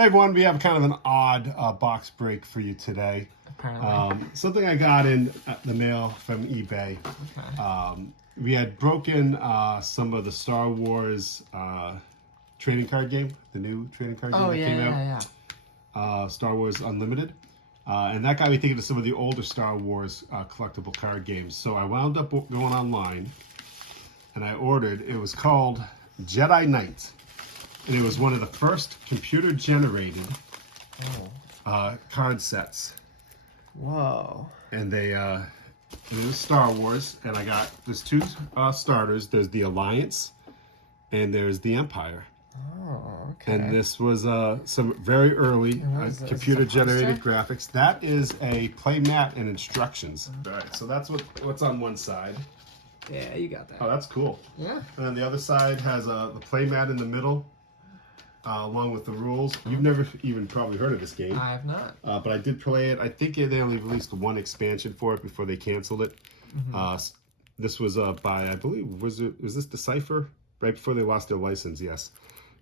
Hey everyone, we have kind of an odd box break for you today. Apparently. Something I got in the mail from eBay. Okay. We had broken some of the Star Wars trading card game, the new trading card game Oh, that yeah, came yeah, out, Star Wars Unlimited. And that got me thinking of some of the older Star Wars collectible card games. So I wound up going online and I ordered, it was called Jedi Knight. And it was one of the first computer-generated card sets. Whoa. And it was Star Wars. And I got, there's two starters. There's the Alliance, and there's the Empire. Oh, okay. And this was some very early computer-generated graphics. That is a play mat and instructions. All right, so that's what's on one side. Yeah, you got that. Oh, that's cool. Yeah. And then the other side has the play mat in the middle. Along with the rules. You've never even probably heard of this game. I have not. But I did play it. I think they only released one expansion for it before they canceled it. This was by, I believe, was this Decipher? Right before they lost their license, yes.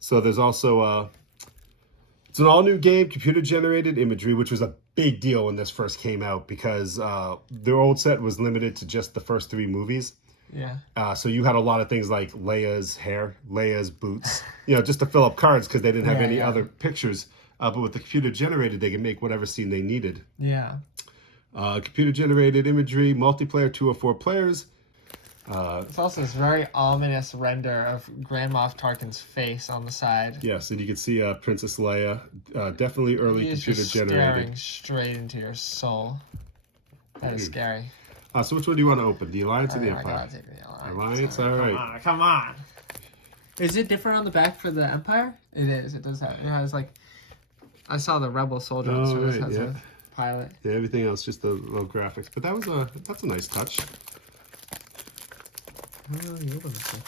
So there's also, it's an all-new game, computer-generated imagery, which was a big deal when this first came out because their old set was limited to just the first 3 movies. Yeah. So you had a lot of things like Leia's hair, Leia's boots, just to fill up cards because they didn't have any other pictures. But with the computer generated, they could make whatever scene they needed. Yeah. Computer generated imagery, multiplayer, 2 or 4 players. It's also this very ominous render of Grand Moff Tarkin's face on the side. Yes, and you can see Princess Leia, definitely early computer generated. Staring straight into your soul. That is scary. So which one do you want to open? The Alliance or the Empire? I gotta take the Alliance. Alliance, all right. Come on. Is it different on the back for the Empire? It is. It does have. It has like. I saw the Rebel soldier. Oh, so right, has a pilot. Yeah, everything else just the little graphics, but that's a nice touch. Oh, you open this thing.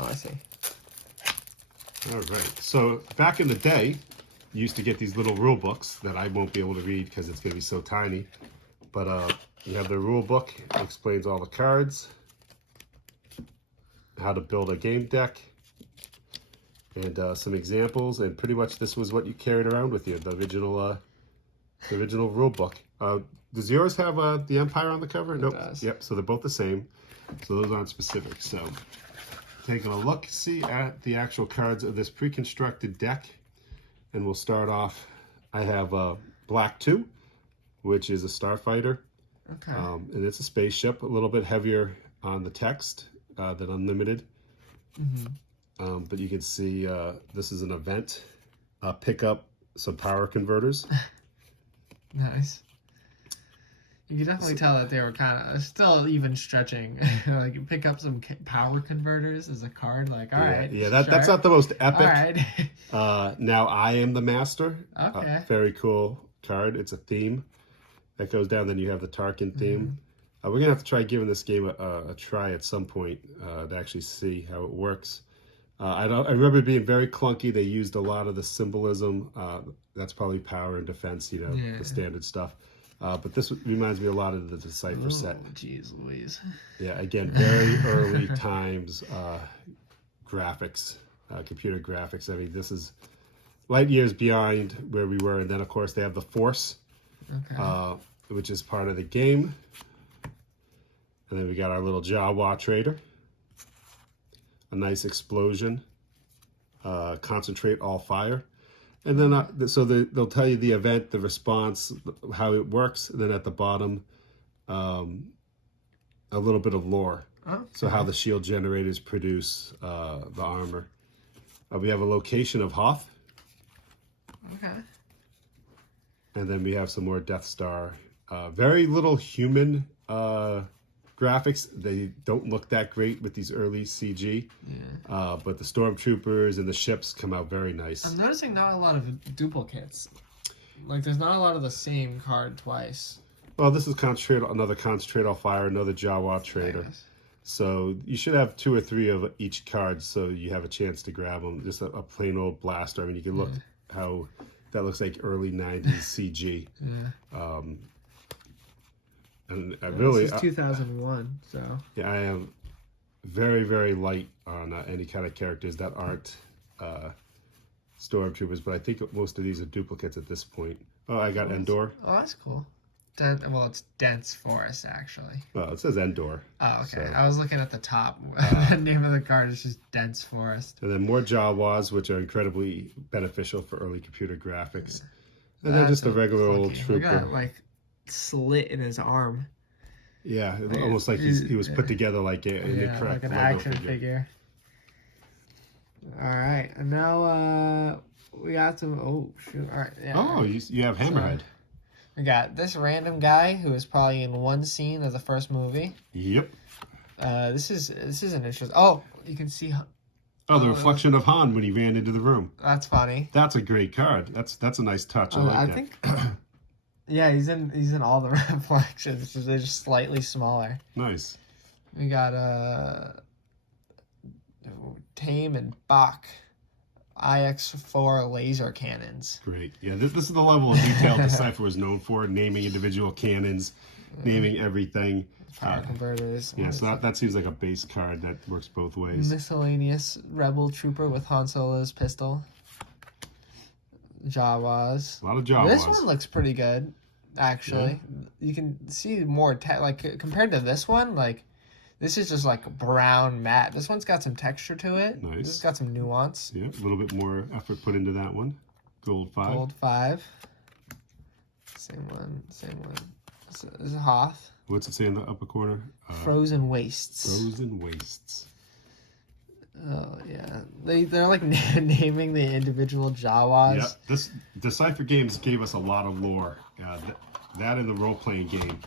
Oh, I see. All right. So back in the day, you used to get these little rule books that I won't be able to read because it's going to be so tiny. But you have the rule book. It explains all the cards, how to build a game deck, and some examples. And pretty much this was what you carried around with you, the original rule book. Does yours have the Empire on the cover? Nope. Does. Yep. So they're both the same. So those aren't specific. So taking a look, see at the actual cards of this pre-constructed deck. And we'll start off, I have Black 2, which is a starfighter. Okay. And it's a spaceship, a little bit heavier on the text than Unlimited. But you can see this is an event. Pick up some power converters. Nice. You can definitely tell that they were kind of still even stretching. Like, you pick up some power converters as a card. Like, all right. Yeah, that's not the most epic. All right. Now I am the master. Okay. Very cool card. It's a theme that goes down. Then you have the Tarkin theme. We're going to have to try giving this game a try at some point to actually see how it works. I remember it being very clunky. They used a lot of the symbolism. That's probably power and defense, the standard stuff. But this reminds me a lot of the Decipher set. Jeez Louise. Yeah, again, very early times graphics, computer graphics. I mean, this is light years beyond where we were. And then, of course, they have the Force, which is part of the game. And then we got our little Jawa trader. A nice explosion. Concentrate all fire. And then, so they'll tell you the event, the response, how it works. And then at the bottom, a little bit of lore. Okay. So how the shield generators produce the armor. We have a location of Hoth. Okay. And then we have some more Death Star. Very little human graphics. They don't look that great with these early CG. But the stormtroopers and the ships come out very nice. I'm noticing not a lot of duplicates. Like, there's not a lot of the same card twice. Well, this is another Concentrate All Fire, another Jawa trader. Nice. So you should have 2 or 3 of each card so you have a chance to grab them. Just a plain old blaster. I mean, you can look how that looks like early 90s CG. And I really... This is 2001, so... Yeah, I am very, very light on any kind of characters that aren't stormtroopers, but I think most of these are duplicates at this point. Oh, I got Endor. Oh, that's cool. Well, it's dense forest actually. Well, it says Endor. Oh, okay. So, I was looking at the top. The name of the card is just dense forest. and then more Jawas, which are incredibly beneficial for early computer graphics. And then just a regular old trooper. Look at that, like, slit in his arm. Yeah, almost like he was put together like an like an Lego action figure. All right, and now we got some. Oh shoot! All right. Yeah. Oh, you have Hammerhead. We got this random guy who is probably in one scene of the first movie. Yep. This is an interesting. Oh, you can see. Oh, the reflection of Han when he ran into the room. That's funny. That's a great card. That's a nice touch. I like that. Think. Yeah, he's in all the reflections. They're just slightly smaller. Nice. We got Tame and Bach IX-4 laser cannons. Great. Yeah, this is the level of detail Decipher was known for, naming individual cannons, naming everything. Power converters. Yeah, so that seems like a base card that works both ways. Miscellaneous rebel trooper with Han Solo's pistol. Jawas. A lot of Jawas. This one looks pretty good, actually. Yeah. You can see more like compared to this one, like this is just like brown matte. This one's got some texture to it. Nice. This has got some nuance. Yeah, a little bit more effort put into that one. Gold 5. Gold 5. Same one. This is Hoth. What's it say in the upper corner? Frozen Wastes. Frozen Wastes. Oh yeah, they're like naming the individual Jawas. Yeah, this Decipher games gave us a lot of lore. That in the role playing game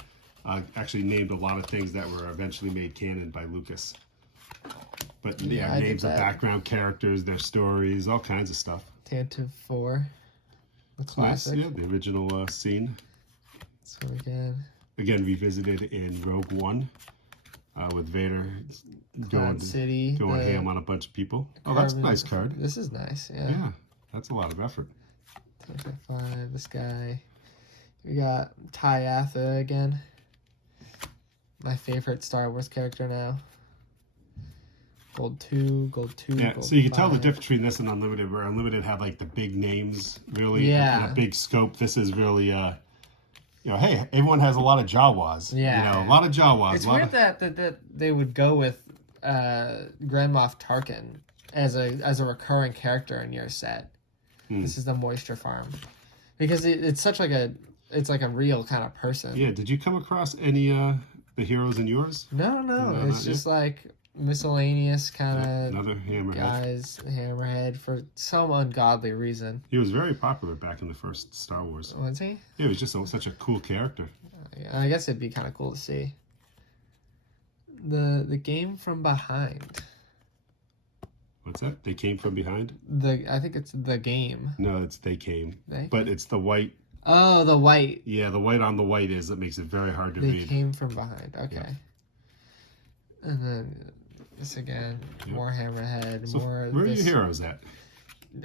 actually named a lot of things that were eventually made canon by Lucas. But yeah, names of background characters, their stories, all kinds of stuff. Tantive 4, the classic. Nice, yeah, the original scene. So again revisited in Rogue One. With Vader going ham on a bunch of people. Oh, that's a nice card. This is nice, yeah. Yeah, that's a lot of effort. 5, this guy. We got Ty Atha again. My favorite Star Wars character now. Gold 2. Yeah, gold so you can 5. tell the difference between this and Unlimited, where Unlimited had like the big names, really, yeah, and a big scope. This is really hey, everyone has a lot of Jawas. Yeah. A lot of Jawas. It's weird that they would go with Grand Moff Tarkin as a recurring character in your set. This is the Moisture Farm. Because it's such like it's like a real kind of person. Yeah, did you come across any the heroes in yours? No, it's just like miscellaneous kind of another Hammerhead guys, Hammerhead, for some ungodly reason. He was very popular back in the first Star Wars. Was he? Yeah, he was just such a cool character. I guess it'd be kind of cool to see. The game from behind. What's that? They came from behind? I think it's the game. No, it's they came. They? But it's the white. Oh, the white. Yeah, the white on the white that makes it very hard to read. They came from behind. Okay. Yeah. And then this again, more Hammerhead, so more. Where are your heroes at?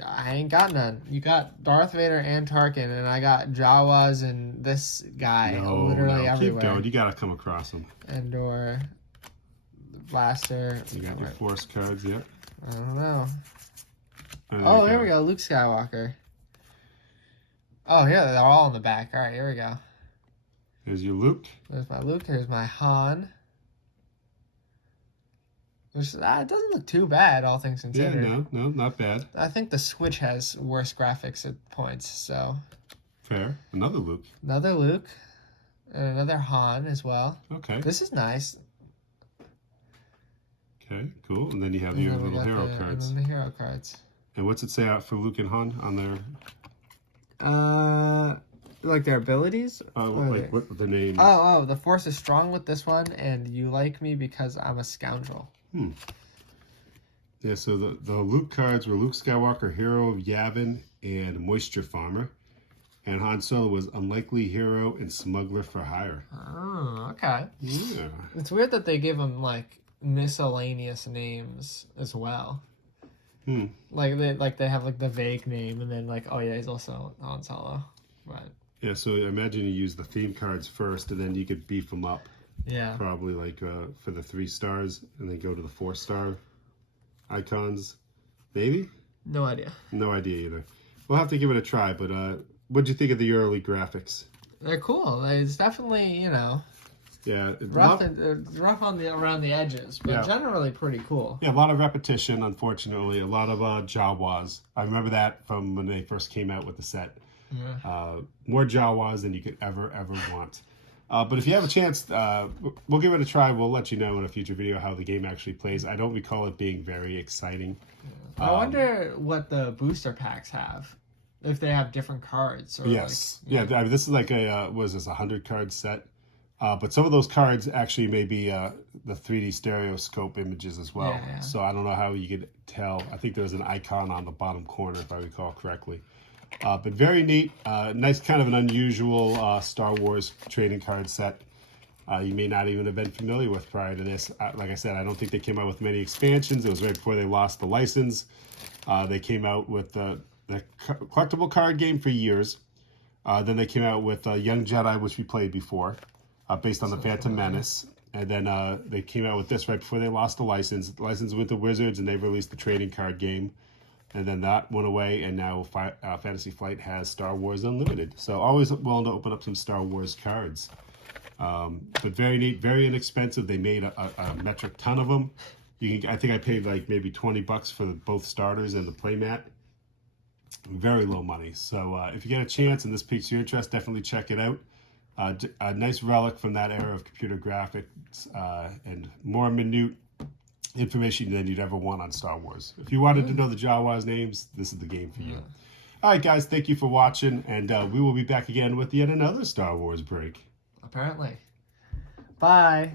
I ain't got none. You got Darth Vader and Tarkin, and I got Jawas and this guy literally everywhere. Keep going. You gotta come across them. Endor, the Blaster. You got your Force cards, yep. I don't know. Oh, here we go. Luke Skywalker. Oh, yeah, they're all in the back. All right, here we go. There's your Luke. There's my Luke. Here's my Han. Which, it doesn't look too bad, all things considered. Yeah, no, not bad. I think the Switch has worse graphics at points, so. Fair. Another Luke. Another Luke. And another Han as well. Okay. This is nice. Okay, cool. And then you have your little hero cards. And then the hero cards. And what's it say out for Luke and Han on their... Like their abilities? Like what the names? Oh, the Force is strong with this one, and you like me because I'm a scoundrel. Yeah, so the Luke cards were Luke Skywalker, Hero of Yavin, and Moisture Farmer. And Han Solo was Unlikely Hero and Smuggler for Hire. Oh, okay. Yeah. It's weird that they give them, like, miscellaneous names as well. Like they have, like, the vague name, and then, like, oh, yeah, he's also Han Solo. Right. Yeah, so I imagine you use the theme cards first, and then you could beef them up. Yeah. Probably like for the 3 stars, and then go to the 4-star icons, maybe. No idea. No idea either. We'll have to give it a try. But what'd you think of the early graphics? They're cool. It's definitely, Yeah, rough rough on the around the edges, but generally pretty cool. Yeah, a lot of repetition, unfortunately. A lot of Jawas. I remember that from when they first came out with the set. Yeah. More Jawas than you could ever want. But if you have a chance, we'll give it a try. We'll let you know in a future video how the game actually plays. I don't recall it being very exciting. I wonder what the booster packs have. If they have different cards. Or yes. I mean, this is like a, what is this, 100 card set? But some of those cards actually may be the 3D stereoscope images as well. Yeah. So I don't know how you could tell. I think there's an icon on the bottom corner, if I recall correctly. But very neat. Nice, kind of an unusual Star Wars trading card set. You may not even have been familiar with prior to this. Like I said, I don't think they came out with many expansions. It was right before they lost the license. They came out with the collectible card game for years. Then they came out with Young Jedi, which we played before, based on the Phantom Menace. And then they came out with this right before they lost the license. The license went to Wizards, and they released the trading card game. And then that went away, and now Fantasy Flight has Star Wars Unlimited. So always willing to open up some Star Wars cards. But very neat, very inexpensive. They made a metric ton of them. I think I paid like maybe $20 for both starters and the playmat. Very low money. So if you get a chance and this piques your interest, definitely check it out. A nice relic from that era of computer graphics and more minute information than you'd ever want on Star Wars. If you wanted to know the Jawas names, this is the game for you. All right, guys, thank you for watching, and we will be back again with yet another Star Wars break. Apparently. Bye.